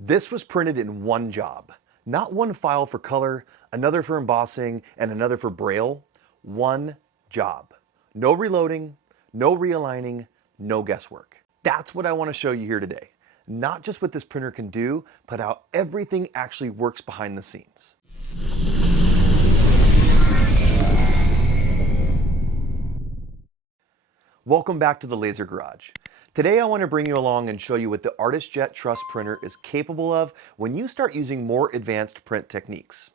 This was printed in one job. Not one file for color, another for embossing, and another for Braille. One job. No reloading, no realigning, no guesswork. That's what I want to show you here today. Not just what this printer can do, but how everything actually works behind the scenes. Welcome back to the Laser Garage. Today I want to bring you along and show you what the ArtisJet Trust printer is capable of when you start using more advanced print techniques.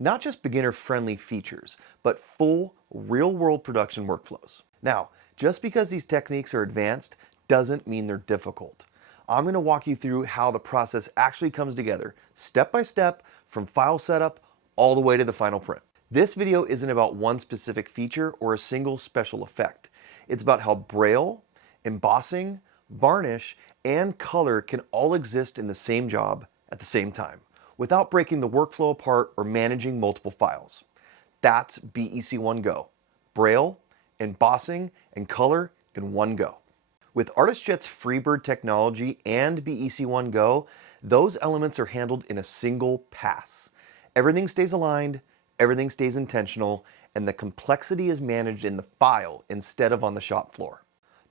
Not just beginner-friendly features, but full, real-world production workflows. Now, just because these techniques are advanced doesn't mean they're difficult. I'm going to walk you through how the process actually comes together, step by step, from file setup all the way to the final print. This video isn't about one specific feature or a single special effect. It's about how Braille, embossing, varnish, and color can all exist in the same job at the same time, without breaking the workflow apart or managing multiple files. That's BEC1 Go. Braille, embossing, and color in one go. With ArtisJet's Freebird technology and BEC1 Go, those elements are handled in a single pass. Everything stays aligned, everything stays intentional, and the complexity is managed in the file instead of on the shop floor.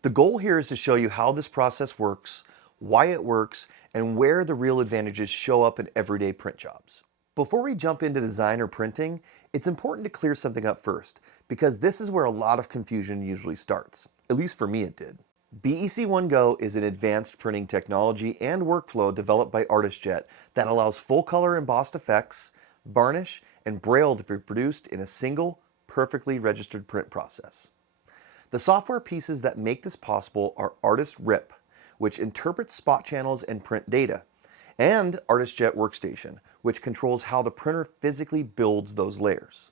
The goal here is to show you how this process works, why it works, and where the real advantages show up in everyday print jobs. Before we jump into design or printing, it's important to clear something up first, because this is where a lot of confusion usually starts. At least for me it did. BEC1 Go is an advanced printing technology and workflow developed by ArtisJet that allows full color embossed effects, varnish, and Braille to be produced in a single, perfectly registered print process. The software pieces that make this possible are ArtisRip, which interprets spot channels and print data, and ArtisJet Workstation, which controls how the printer physically builds those layers.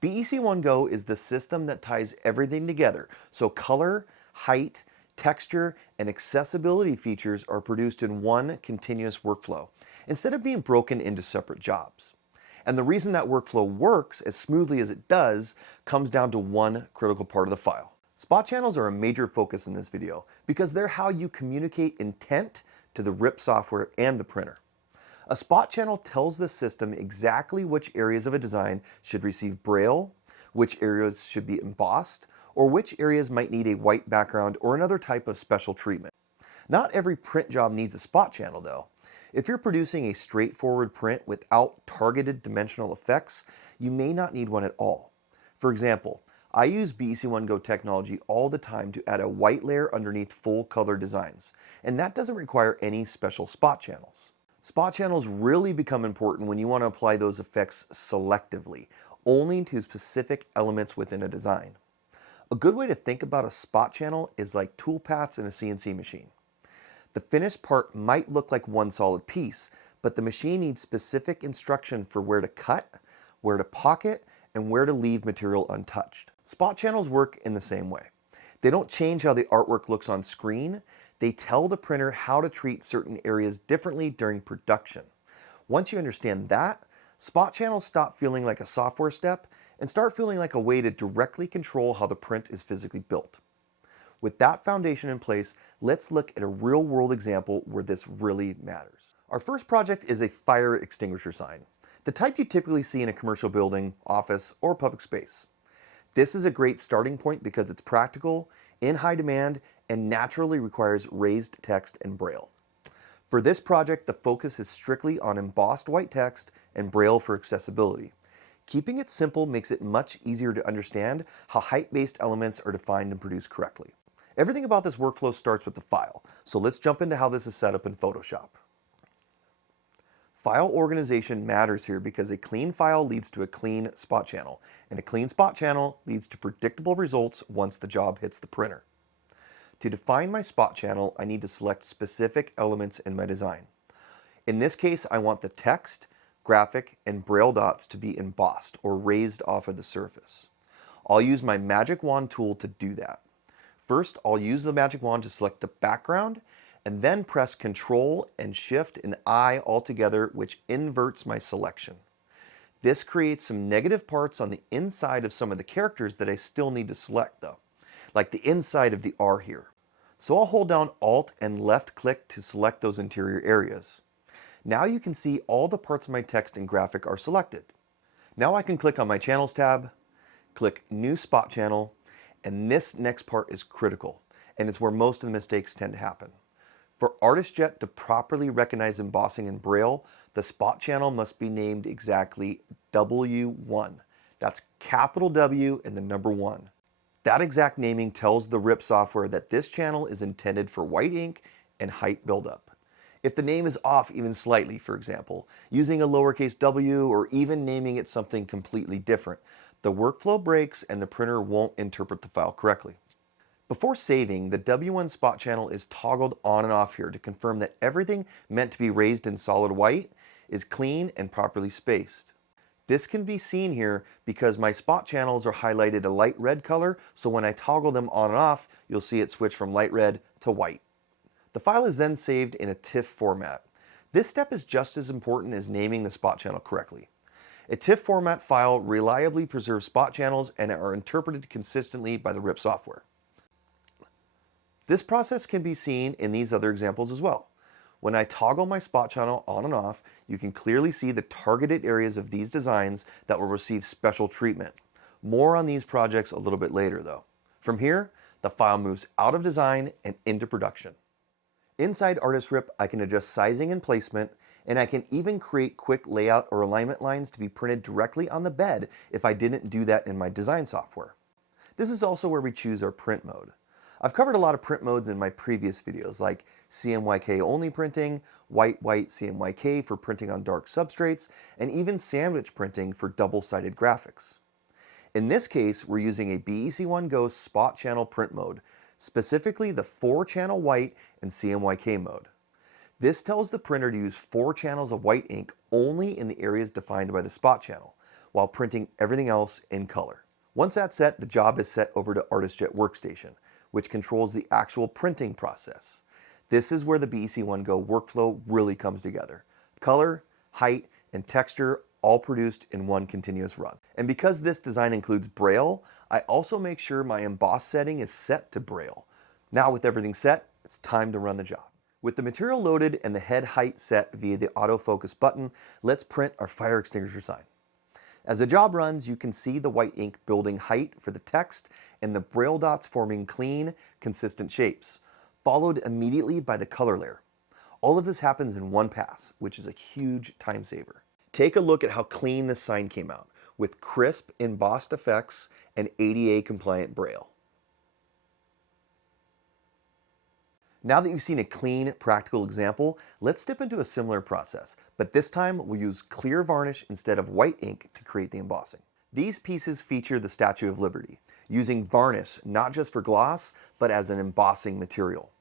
BEC1 Go is the system that ties everything together, so color, height, texture, and accessibility features are produced in one continuous workflow, instead of being broken into separate jobs. And the reason that workflow works as smoothly as it does comes down to one critical part of the file. Spot channels are a major focus in this video because they're how you communicate intent to the RIP software and the printer. A spot channel tells the system exactly which areas of a design should receive Braille, which areas should be embossed, or which areas might need a white background or another type of special treatment. Not every print job needs a spot channel though. If you're producing a straightforward print without targeted dimensional effects, you may not need one at all. For example, I use BEC1 Go technology all the time to add a white layer underneath full color designs, and that doesn't require any special spot channels. Spot channels really become important when you want to apply those effects selectively, only to specific elements within a design. A good way to think about a spot channel is like toolpaths in a CNC machine. The finished part might look like one solid piece, but the machine needs specific instruction for where to cut, where to pocket, and where to leave material untouched. Spot channels work in the same way. They don't change how the artwork looks on screen, they tell the printer how to treat certain areas differently during production. Once you understand that, spot channels stop feeling like a software step and start feeling like a way to directly control how the print is physically built. With that foundation in place, let's look at a real-world example where this really matters. Our first project is a fire extinguisher sign, the type you typically see in a commercial building, office, or public space. This is a great starting point because it's practical, in high demand, and naturally requires raised text and Braille. For this project, the focus is strictly on embossed white text and Braille for accessibility. Keeping it simple makes it much easier to understand how height-based elements are defined and produced correctly. Everything about this workflow starts with the file, so let's jump into how this is set up in Photoshop. File organization matters here because a clean file leads to a clean spot channel, and a clean spot channel leads to predictable results once the job hits the printer. To define my spot channel, I need to select specific elements in my design. In this case, I want the text, graphic, and Braille dots to be embossed or raised off of the surface. I'll use my magic wand tool to do that. First, I'll use the magic wand to select the background, and then press Ctrl and Shift and I all together, which inverts my selection. This creates some negative parts on the inside of some of the characters that I still need to select though, like the inside of the R here. So I'll hold down Alt and left click to select those interior areas. Now you can see all the parts of my text and graphic are selected. Now I can click on my Channels tab, click New Spot Channel, and this next part is critical, and it's where most of the mistakes tend to happen. For ArtisJet to properly recognize embossing in Braille, the spot channel must be named exactly W1. That's capital W and the number 1. That exact naming tells the RIP software that this channel is intended for white ink and height buildup. If the name is off even slightly, for example, using a lowercase w or even naming it something completely different, the workflow breaks and the printer won't interpret the file correctly. Before saving, the W1 spot channel is toggled on and off here to confirm that everything meant to be raised in solid white is clean and properly spaced. This can be seen here because my spot channels are highlighted a light red color, so when I toggle them on and off, you'll see it switch from light red to white. The file is then saved in a TIFF format. This step is just as important as naming the spot channel correctly. A TIFF format file reliably preserves spot channels and are interpreted consistently by the RIP software. This process can be seen in these other examples as well. When I toggle my spot channel on and off, you can clearly see the targeted areas of these designs that will receive special treatment. More on these projects a little bit later though. From here, the file moves out of design and into production. Inside ArtisRip, I can adjust sizing and placement, and I can even create quick layout or alignment lines to be printed directly on the bed if I didn't do that in my design software. This is also where we choose our print mode. I've covered a lot of print modes in my previous videos, like CMYK only printing, white CMYK for printing on dark substrates, and even sandwich printing for double-sided graphics. In this case, we're using a BEC1 Go spot channel print mode, specifically the 4-channel white and CMYK mode. This tells the printer to use 4 channels of white ink only in the areas defined by the spot channel, while printing everything else in color. Once that's set, the job is set over to ArtisJet Workstation, which controls the actual printing process. This is where the BEC1 Go workflow really comes together. Color, height, and texture all produced in one continuous run. And because this design includes Braille, I also make sure my emboss setting is set to Braille. Now with everything set, it's time to run the job. With the material loaded and the head height set via the autofocus button, let's print our fire extinguisher sign. As the job runs, you can see the white ink building height for the text and the Braille dots forming clean, consistent shapes, followed immediately by the color layer. All of this happens in one pass, which is a huge time saver. Take a look at how clean this sign came out, with crisp embossed effects and ADA compliant Braille. Now that you've seen a clean, practical example, let's dip into a similar process, but this time we'll use clear varnish instead of white ink to create the embossing. These pieces feature the Statue of Liberty, using varnish not just for gloss, but as an embossing material.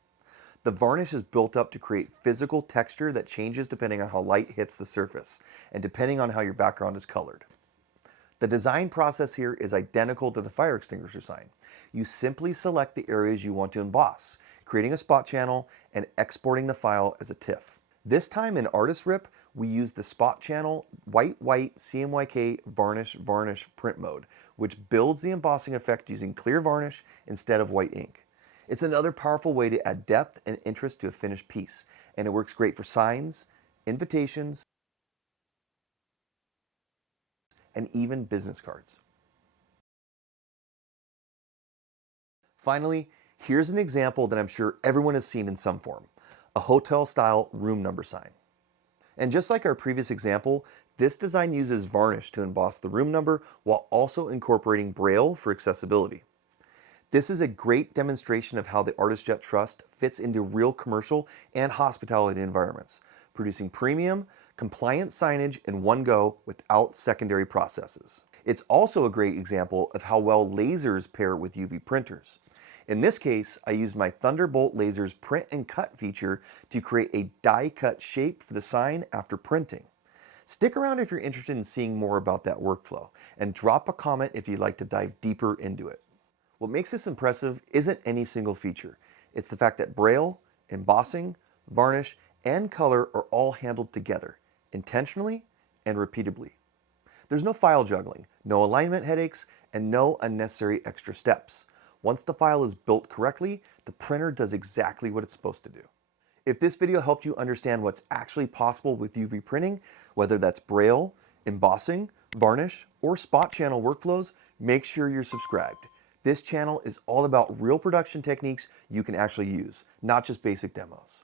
The varnish is built up to create physical texture that changes depending on how light hits the surface, and depending on how your background is colored. The design process here is identical to the fire extinguisher sign. You simply select the areas you want to emboss, creating a spot channel and exporting the file as a TIFF. This time in ArtisRip, we use the spot channel white CMYK varnish print mode, which builds the embossing effect using clear varnish instead of white ink. It's another powerful way to add depth and interest to a finished piece, and it works great for signs, invitations, and even business cards. Finally, here's an example that I'm sure everyone has seen in some form, a hotel-style room number sign. And just like our previous example, this design uses varnish to emboss the room number while also incorporating Braille for accessibility. This is a great demonstration of how the ArtisJet Trust fits into real commercial and hospitality environments, producing premium, compliant signage in one go without secondary processes. It's also a great example of how well lasers pair with UV printers. In this case, I used my Thunderbolt Laser's print and cut feature to create a die-cut shape for the sign after printing. Stick around if you're interested in seeing more about that workflow, and drop a comment if you'd like to dive deeper into it. What makes this impressive isn't any single feature. It's the fact that Braille, embossing, varnish, and color are all handled together, intentionally and repeatably. There's no file juggling, no alignment headaches, and no unnecessary extra steps. Once the file is built correctly, the printer does exactly what it's supposed to do. If this video helped you understand what's actually possible with UV printing, whether that's Braille, embossing, varnish, or spot channel workflows, make sure you're subscribed. This channel is all about real production techniques you can actually use, not just basic demos.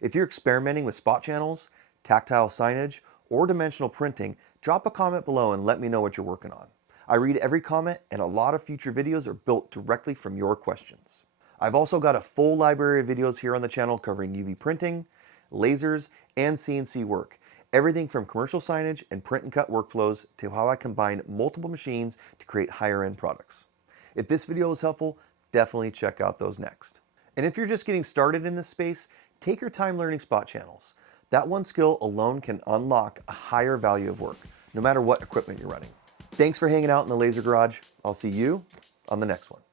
If you're experimenting with spot channels, tactile signage, or dimensional printing, drop a comment below and let me know what you're working on. I read every comment, and a lot of future videos are built directly from your questions. I've also got a full library of videos here on the channel covering UV printing, lasers, and CNC work. Everything from commercial signage and print and cut workflows to how I combine multiple machines to create higher end products. If this video was helpful, definitely check out those next. And if you're just getting started in this space, take your time learning spot channels. That one skill alone can unlock a higher value of work, no matter what equipment you're running. Thanks for hanging out in the Laser Garage. I'll see you on the next one.